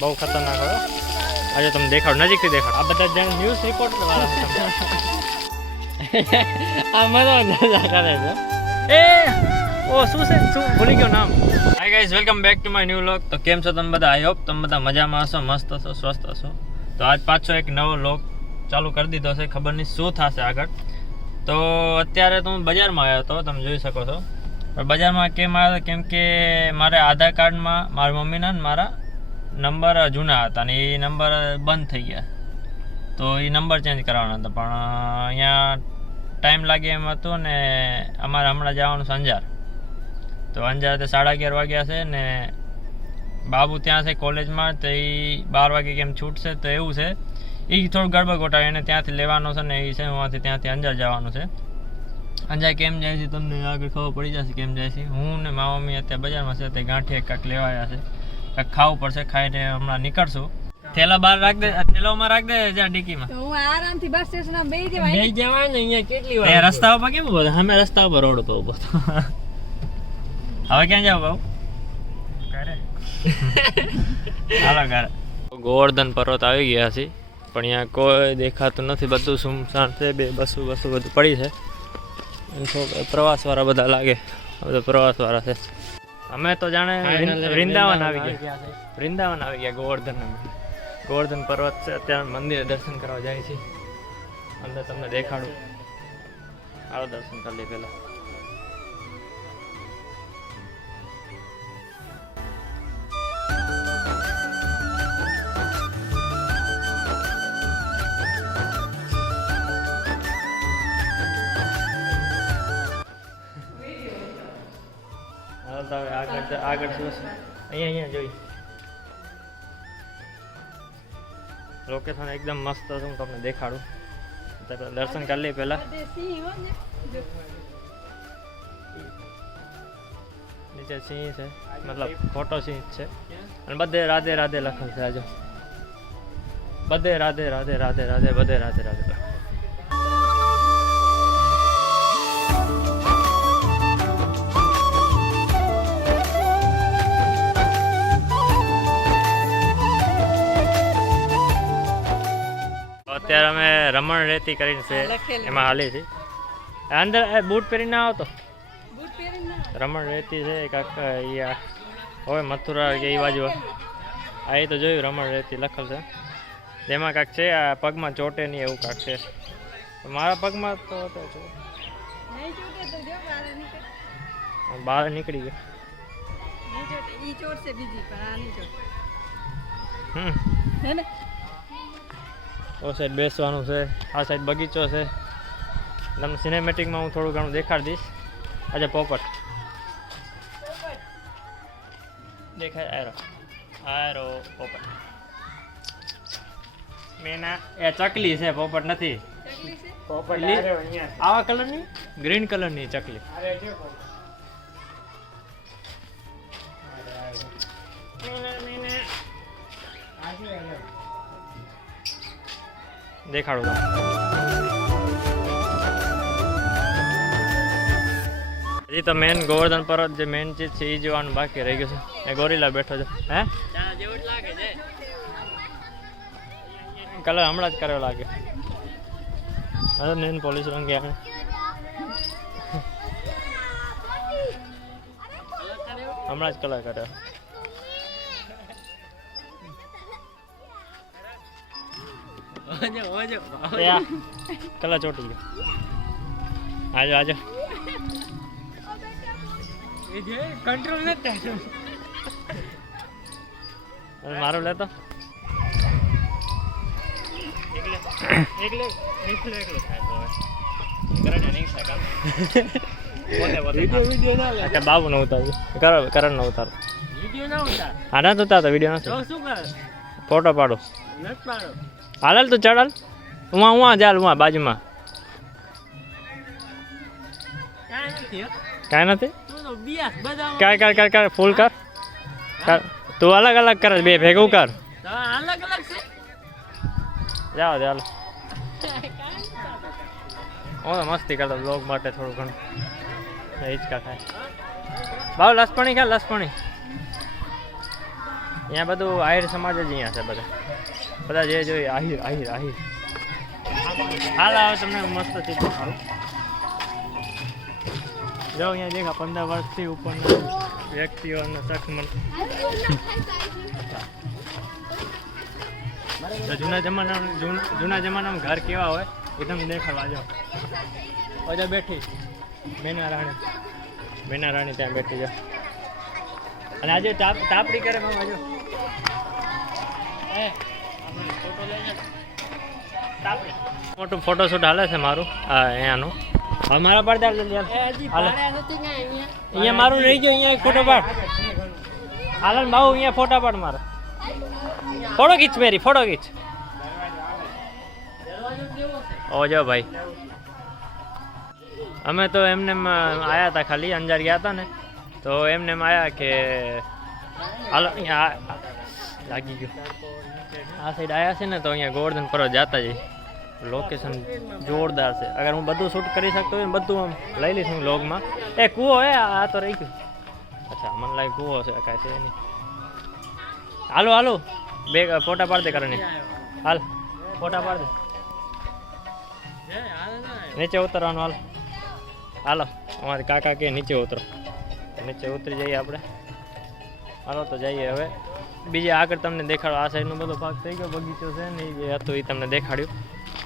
બહુ ખતરનાક હોય આજે તમે દેખાડો નજીકથી દેખાડો આ બધા જણ ન્યૂઝ રિપોર્ટર વાળા આમાં તો મજા કરે છે એ ઓ શું છે શું ભૂલી ગયો નામ hi guys welcome back to my new vlog તો કેમ છો તમે બધા આઈ હોપ તમે બધા મજામાં હશો મસ્ત હશો સ્વસ્થ હશો તો આજ પાછો એક નવો વ્લોગ ચાલુ કરી દીધો છે ખબર નહીં શું થશે આગળ તો અત્યારે તો હું બજારમાં આવ્યો હતો તમે જોઈ શકો છો પણ બજારમાં કેમ આવ્યો કેમ કે મારે આધાર કાર્ડમાં મારી મમ્મીના ને મારા નંબર જૂના હતા ને એ નંબર બંધ થઈ ગયા તો એ નંબર ચેન્જ કરવાના હતા પણ અહીંયા ટાઈમ લાગે એમ હતું ને અમારે હમણાં જવાનું છે અંજાર તો અંજાર તે 11:30 વાગ્યા છે ને બાબુ ત્યાં છે કોલેજમાં તો એ 12 વાગે કેમ છૂટશે તો એવું છે એ થોડું ગડબડ ગોટાવે એને ત્યાંથી લેવાનો છે ને એ છે ત્યાંથી અંજાર જવાનું છે અંજાર કેમ જાય છે તમને આગળ ખબર પડી જશે કેમ જાય છે હું ને મારા મમ્મી અત્યારે બજારમાં છે તે ગાંઠિયા કાંક લેવાયા છે કાંક ખાવું પડશે ખાઈને હમણાં નીકળશું થેલા બહાર રાખ દે થેલામાં રાખ દે જ્યાં ડીકીમાં તો હું આરામથી બસ સ્ટેશન બેસી જવાય ને અહીંયા કેટલી વાર એ રસ્તા ઉપર કેમ ઉભો અમે રસ્તા ઉપર રોડ ઉપર ઉભો હવે ક્યાં જાવ બાબુ ઘરે હાલો ઘરે ગોવર્ધન પર્વત આવી ગયા છે પણ અહીંયા કોઈ દેખાતું નથી બધું સુમસાન છે બે બસો બધું પડી છે પ્રવાસવાળા બધા લાગે બધા પ્રવાસવાળા છે અમે તો જાણે વૃંદાવન આવી ગયા ગોવર્ધન પર્વત છે અત્યારે મંદિરે દર્શન કરવા જાય છે અંદર તમને દેખાડું આવો દર્શન કરી લે પહેલા આગળ શું અહીંયા જોઈ લોકેશન એકદમ મસ્ત છે હું તમને દેખાડું દર્શન કરી લઈ પહેલા નીચે સિંહ છે મતલબ ફોટો સિંહ છે અને બધે રાધે રાધે લખેલ છે આજે બધે રાધે રાધે રાધે રાધે બધે રાધે રાધે અત્યારે અમે રમણ રેતી કરીને છે એમાં હાલી છે અંદર બૂટ પહેરીને ના આવતો રમણ રેતી છે કાંક હવે મથુરા કે એ બાજુ આ એ તો જોયું રમણ રેતી લખેલ છે તેમાં કાંક છે આ પગમાં ચોટે નહીં એવું કાંક છે મારા પગમાં તો બહાર નીકળી ગયો ઓ સાઈડ બેસવાનું છે આ સાઈડ બગીચો છે તમને સિનેમેટિકમાં હું થોડું ઘણું દેખાડી દઈશ આજે પોપટ દેખાય આયરો પોપટ મેના એ ચકલી છે પોપટ નથી પોપટ આવા કલરની ગ્રીન કલરની ચકલી દેખાડું હજી તો મેન ગોવર્ધન પર્વત જે મેન ચીજ છે એ જોવાનું બાકી રહી ગયું છે એ ગોરીલા બેઠો છે હે કલર હમણાં જ કર્યો લાગે અરે મેન પોલીસ રંગે આવે હમણાં જ કલર કર્યો કલા ચોટી ગયો આજો કંટ્રોલ નથી મારો લેતો બાબુ ન ઉતાર્યું કરણ ન ઉતારો હા ના ઉતારતો વિડીયો નથી ફોટો પાડો હાલ તું ચડાલ ઉવા ચાલ ઉવા બાજુમાં કાંઈ નથી કર ફૂલ કર તું અલગ અલગ કર બે ભેગું કર જાઓ ચાલો હું તો મસ્તી કરતો બ્લોગ માટે થોડું ઘણું હિચકા થાય ભાવ લસપણી ખા લસપણી અહીંયા બધું આહિર સમાજ જ અહીંયા છે બધા જે જોઈએ આહિર આહિર આહિર. હાલ આવે તમને મસ્ત ચિત્ર સારું જો અહીંયા દેખા 15 વર્ષથી ઉપરના વ્યક્તિઓને સખમન. જૂના જમાનામાં ઘર કેવા હોય એ તમને દેખાડવા જાઓ. અજા બેઠી મેના રાણી ત્યાં બેઠી જાઓ. અને આજે તાપડી કરે મામા જો મોટું ફોટોશૂટ હાલે છે મારું અહીંયાનું. હવે મારા પડદાર અહીંયા મારું રહી ગયો. અહીંયા એક ફોટો પાડ હાલ બાબુ અહીંયા ફોટા પાડ મારો ફોટો ખીચ મેરી ફોટો ખીચ. ઓ જો ભાઈ અમે તો એમને આવ્યા હતા ખાલી અંજાર ગયા હતા ને તો એમને એમ આવ્યા કે હાલો અહીંયા લાગી ગયું આ સાઈડ આવ્યા છે ને તો અહીંયા ગોવર્ધન પર્વત જતા જઈએ. લોકેશન જોરદાર છે. અગર હું બધું શૂટ કરી શકતો હોય ને બધું આમ લઈ લઈશ હું વ્લોગમાં. એ કૂવો હે આ તો રહી ગયું. અચ્છા મને લાગે કૂવો છે કાંઈ છે નહીં. હાલો બે ફોટા પાડ દે કરે હાલ ફોટા પાડ દે. નીચે ઉતરવાનું હાલો અમારે કાકા કે નીચે ઉતરો. નીચે ઉતરી જઈએ આપણે. હાલો તો જઈએ હવે બીજે આગળ તમને દેખાડો. આ સાઈડનો બધો ભાગ થઈ ગયો બગીચો છે ને એ જે હતું એ તમને દેખાડ્યું.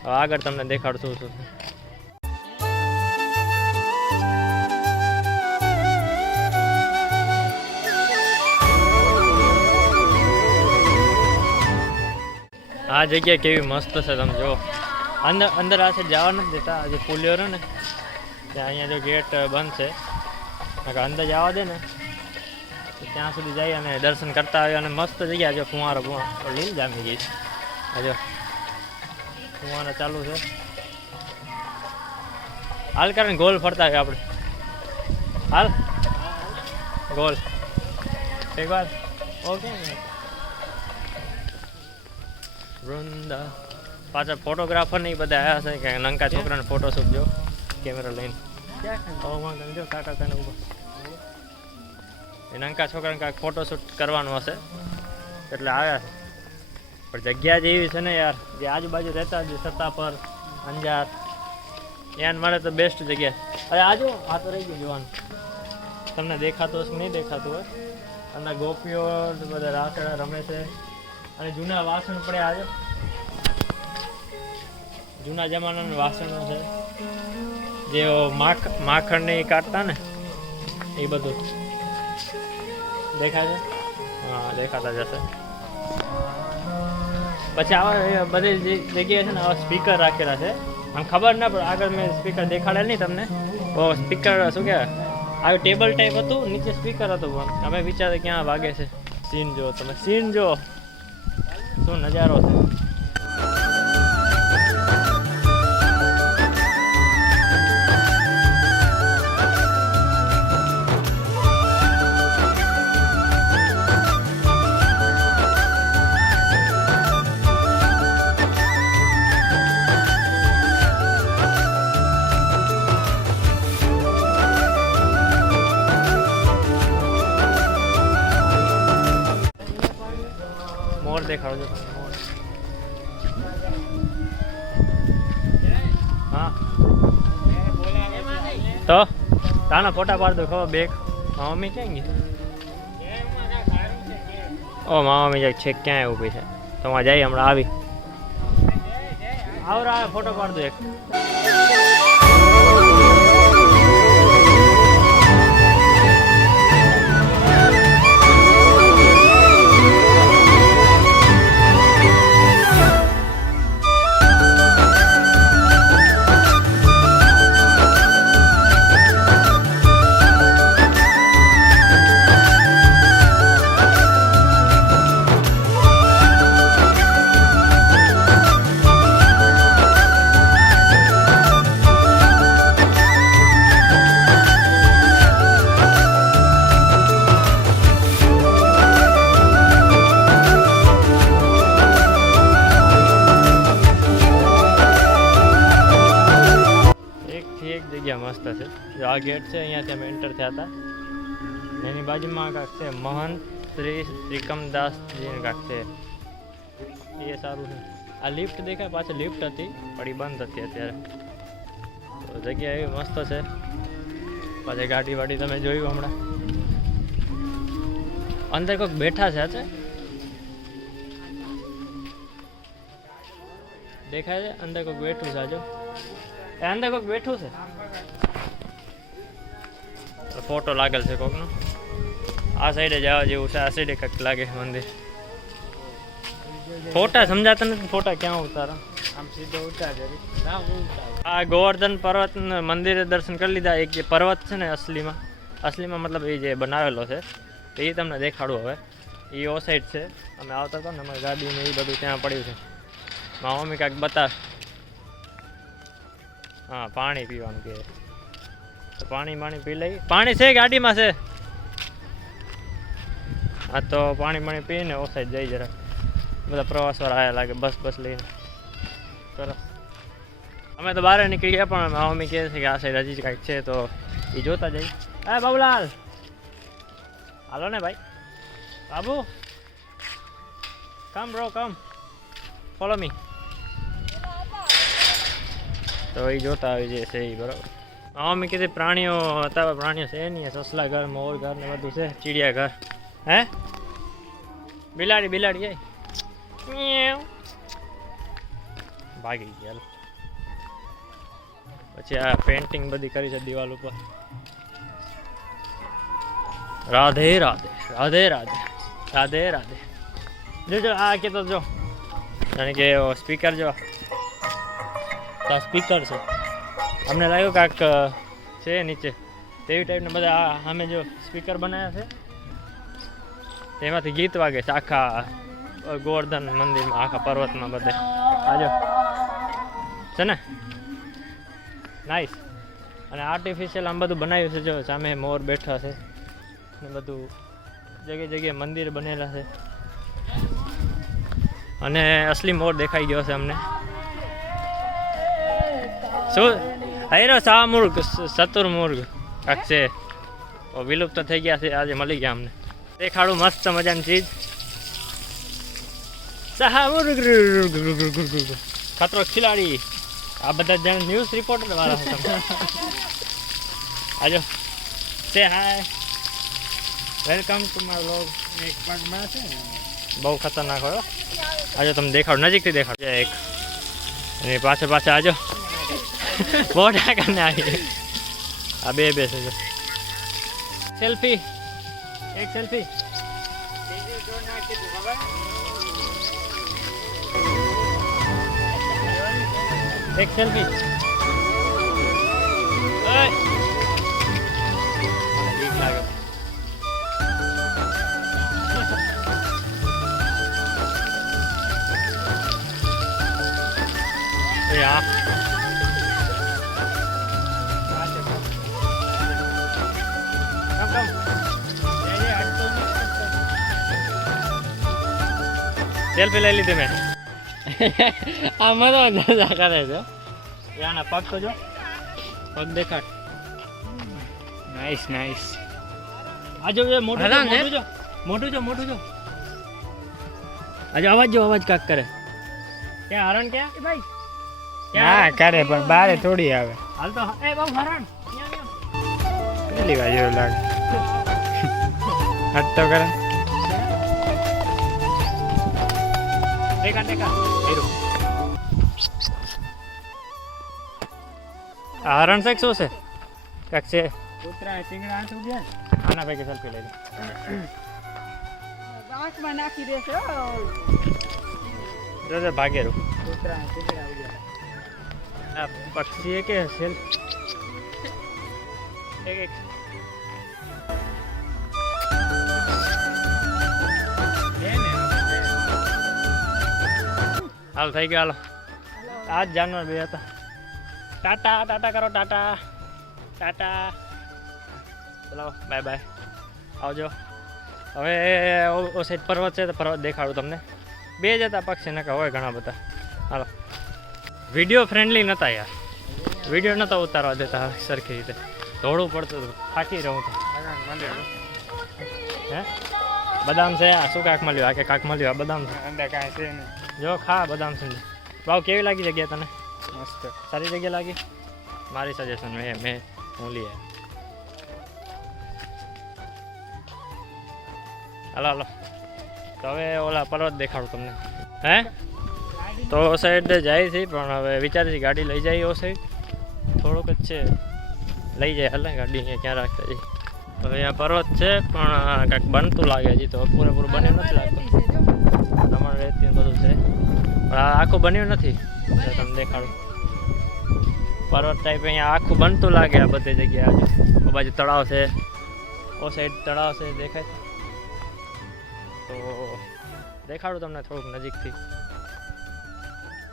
હવે આગળ તમને દેખાડશું શું આ જગ્યા કેવી મસ્ત છે તમે જો. અંદર આ સાઈડ જવા નથી દેતા. આજે પુલિયો રહ્યો ને ત્યાં અહીંયા જો ગેટ બંધ છે અંદર જવા દે ને તો ત્યાં સુધી જઈએ અને દર્શન કરતા આવીએ. અને મસ્ત જગ્યા જો ફુવારો લીલ જામી ગઈ છે. જો ફુવારો ચાલુ છે. હાલ કરીને ગોલ ફરતા આવીએ આપણે. હાલ ગોલ એક વાર ઓકે. વૃંદા પાછા ફોટોગ્રાફર ને બધા આવ્યા છે કે નંકા છોકરાને ફોટોશૂટ જો કેમેરા લઈને. જો કાકા કાને ઉભા એ નંકા છોકરાને કાંઈક ફોટોશૂટ કરવાનું હશે એટલે આવ્યા છે. પણ જગ્યા જ એવી છે ને યાર જે આજુબાજુ રહેતા જ સત્તાપર અંજાર યાર મળે તો બેસ્ટ જગ્યા. અરે આજો આ તો રહી ગયું જોવાનું. તમને દેખાતું હશે નહીં દેખાતું હોય. અંદર ગોપીઓ બધા રાસડા રમે છે અને જૂના વાસણ પડે આજે જૂના જમાનાના વાસણો છે જે માખણ ને કાઢતા ને એ બધું દેખાય છે. હા દેખાતા જશે. પછી આવા બધી જગ્યાએ છે ને આવા સ્પીકર રાખેલા છે. આમ ખબર ના પડે આગળ મેં સ્પીકર દેખાડેલ નહીં તમને. સ્પીકર શું કહેવાય આવી ટેબલ ટાઈપ હતું નીચે સ્પીકર હતું. અમે વિચારે ક્યાં વાગે છે. સીન જો તમે સીન જો શું નજારો છે. મોર દેખાડો છો તમે મોર. હા તો તાના ફોટા પાડ દો ખબર બેગ. મામા મમ્મી ક્યાં ગઈ? ઓ મામા મમ્મી જાય છે ક્યાં ઊભી છે તો માં જઈએ હમણાં આવી. આવરા ફોટો પાડ દો એક. મસ્ત છે. જો આ ગેટ છે અહીંયાથી અમે એન્ટર થયા હતા. એની બાજુમાં કાંઈક છે મહંત શ્રી ત્રિકમદાસજી કાંક છે એ સારું છે. આ લિફ્ટ દેખાય, પાછળ લિફ્ટ હતી પણ એ બંધ હતી અત્યારે. તો જગ્યા એવી મસ્ત છે. પાછી ગાડી વાડી તમે જોયું હમણાં. અંદર કોઈક બેઠા છે છે દેખાય છે અંદર કોઈક બેઠું છે. આજો એ અંદર કોઈક બેઠું છે. ફોટો લાગેલ છે કોકનો. આ સાઈડે જવા જેવું છે. આ સાઈડે કંઈક લાગે મંદિર. ફોટા સમજાતા નથી. ફોટા ક્યાં ઉતારા? આમ સીધો ઉતાર. આ ગોવર્ધન પર્વત મંદિરે દર્શન કરી લીધા. એક જે પર્વત છે ને અસલીમાં મતલબ એ જે બનાવેલો છે એ તમને દેખાડું હવે. એ ઓ સાઈડ છે. અમે આવતા હતા ને અમારી ગાડીને એ બધું ત્યાં પડ્યું છે. મારા મમ્મી કાંઈક બતાવ. હા પાણી પીવાનું કે તો પાણી પી લઈ. પાણી છે ગાડીમાં છે. હા તો પાણી પીને ઓ સાઈડ જઈ જરા. બધા પ્રવાસવાળા આવ્યા લાગે બસ લઈને. સરસ. અમે તો બહાર નીકળી ગયા પણ મારા મમ્મી કહે છે કે આ સાઈડ હજી કાંઈક છે તો એ જોતા જઈ. હા બાબુલાલ હાલો ને ભાઈ. બાબુ કમ બ્રો કમ ફોલો મી. તો એ જોતા આવી જાય છે એ બરાબર. મારા મમ્મી કીધી પ્રાણીઓ હતા. પ્રાણીઓ છે નહીં. સસલા ઘર, મોર ઘર ને બધું છે. ચીડિયા ઘર. હે બિલાડી ભાગી ગયા. પછી આ પેન્ટિંગ બધી કરી છે દિવાલ ઉપર. રાધે રાધે રાધે રાધે રાધે રાધે. જો આ કે તો જો જાણે કે સ્પીકર જો સ્પીકર છે. અમને લાગ્યું કાંક છે નીચે તેવી ટાઈપના બધા. અમે જો સ્પીકર બનાવ્યા છે તેમાંથી ગીત વાગે છે આખા ગોવર્ધન મંદિરમાં, આખા પર્વતમાં બધે. આજો છે ને નાઈસ. અને આર્ટિફિશિયલ આમ બધું બનાવ્યું છે. જો સામે મોર બેઠા છે ને બધું જગ્યાએ મંદિર બનેલા છે. અને અસલી મોર દેખાઈ ગયો છે અમને. શું હૈરો શાહમુર્ગ શતુર્મુર્ગ કાંક છે. વિલુપ્ત થઈ ગયા છે. આજે મળી ગયા અમને. દેખાડું મસ્ત મજાની ચીજ. શાહમુર્ગ ખતરો ખિલાડી. આ બધા જણ ન્યૂઝ રિપોર્ટર વાળા છે. આજો સે hi welcome to my vlog. એક પગમાં છે બહુ ખતરનાક હોય. આજો તમે દેખાડો નજીકથી દેખાડો. એક અને પાછળ આજો મોટા કરીને આવી. આ બે છે જો સેલ્ફી. એક સેલ્ફી. એક સેલ્ફી. Yeah. સેલ્ફી લઈ લીધી મેં. આમાં તો મજા કરે છે. યાના પગ તો જો. પગ દેખાડ. નાઈસ. આ જો મોટું જો. આજે અવાજ કાક કરે. ક્યાં હરણ ક્યાં ભાઈ? ના કરે પણ બારે થોડી આવે. હાલ તો એ બહુ હરણ. પેલી વાર જેવું લાગે. હટ તો કરે. દેખા હીરો. આ હરણ છે શું છે? કાક છે કૂતરા સિંગડા આંસુ દે. આના પૈકી સેલ્ફી લઈ લે. આંખમાં નાખી દેશે. જો ભાગેરું. કૂતરા સિંગડા ઉડ્યા. આ પક્ષી કે સેલ્ફ એક હાલ થઈ ગયો. હાલો આ જ જાનવર બે હતા. ટાટા કરો. ટાટા ચલો બાય આવજો. હવે ઓ સાઈડ પર્વત છે તો પર્વત દેખાડું તમને. બે જ હતા પક્ષી નકા હોય ઘણા બધા. હાલો વિડીયો ફ્રેન્ડલી નહોતા યાર. વિડીયો નહોતા ઉતારવા દેતા સરખી રીતે. દોડવું પડતું હતું. થાકી રહું તો. હે બદામ છે આ શું કાક મળ્યું આ કે કાક મળ્યું આ બદામ છે અંદર કાંઈ છે નહીં. જો ખા બદામ છે ભાવ કેવી લાગી જગ્યા તને મસ્ત. સારી જગ્યા લાગી મારી સજેશન મેં હું લઈ આવ્યો હાલો હાલો તો હવે ઓલા પર્વત દેખાડું તમને હે તો સાઈડ જાય છે પણ હવે વિચારે છે ગાડી લઈ જાય ઓ સાઈડ થોડુંક જ છે લઈ જાય હાલે ગાડી અહીંયા ક્યાં રાખતા જઈએ તો અહીંયા પર્વત છે પણ કાંઈક બનતું લાગે હજી તો પૂરેપૂરું બન્યું નથી લાગતું તમારે રેતી ને બધું છે પણ આ આખું બન્યું નથી તો તમને દેખાડું પર્વત ટાઈપ અહીંયા આખું બનતું લાગે આ બધી જગ્યાએ આજુ આ બાજુ તળાવ છે ઓ સાઈડ તળાવ છે દેખાય તો દેખાડું તમને થોડુંક નજીકથી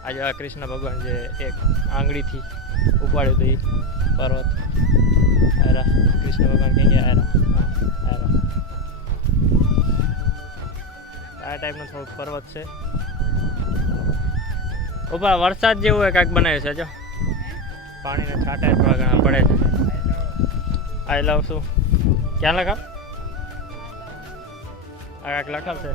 આજે આ કૃષ્ણ ભગવાન જે એક આંગળીથી ઉપાડ્યું હતું એ પર્વત આયરા કૃષ્ણ ભગવાન ક્યાં ગયા આયરા આ ટાઈપનો થોડુંક પર્વત છે ઉપર વરસાદ જેવું એ કાંઈક બનાવ્યું છે જો પાણીના છાંટા થોડા ઘણા પડે છે આઈ લવ શું ક્યાં લખાવ આ કાંઈક લખાવ છે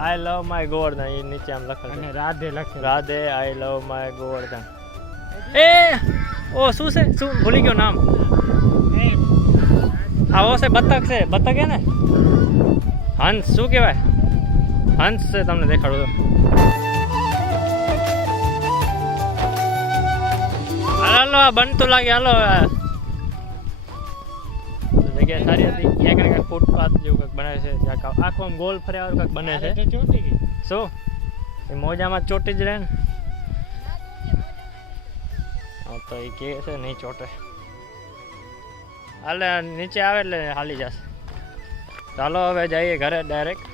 આઈ લવ માય ગોવર્ધન એ નીચે આમ લખેલ અને છે રાધે લખે. રાધે આઈ લવ માય ગોવર્ધન એ ઓ શું છે શું ભૂલી ગયો નામ આવો છે બતક હે ને હંસ શું કહેવાય હંસ છે તમને દેખાડું તો હાલો આ બનતું લાગે હાલો જગ્યા સારી હતી ત્યાં કંઈક ફૂટપાથ જેવું કંઈક બને છે જ્યાં આખું આમ ગોલ ફર્યા કંઈક બને છે તો ચોટી ગઈ. શું એ મોજામાં ચોટી જ રહે ને હા તો એ કહે છે નહીં ચોટે હાલે નીચે આવે એટલે હાલી જશે ચાલો હવે જઈએ ઘરે ડાયરેક્ટ